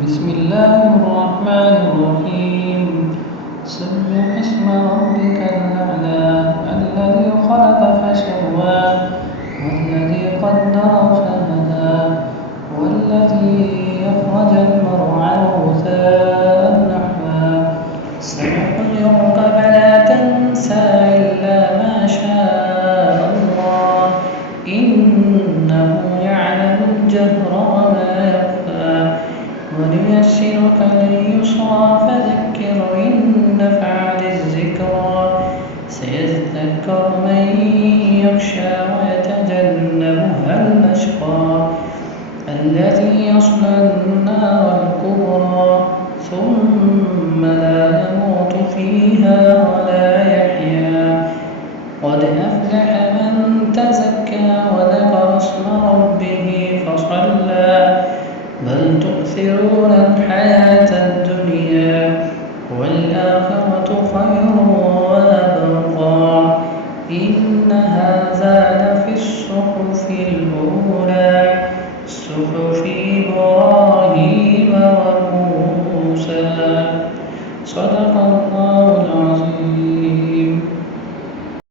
بسم الله الرحمن الرحيم سبح اسم ربك الأعلى الذي خلق فسوى والذي قدر فهدى والذي أخرج المرعى غثاء نحوا سنقرئك فلا تنسى إلا ما شاء الله إنه يعلم الجهر وما يخفى ونيسرك لليسرى فذكر إن نفعت الذكرى سيذكر من يخشى ويتجنبها الأشقى الذي يصلى النار الكبرى ثم لا يموت فيها ولا يحيا قد أفلح من تزكى وذكر اسم ربه فصلى بل تؤثرون الحياة الدنيا والآخرة خير وأبقى إن هذا لفي الصحف الأولى صحف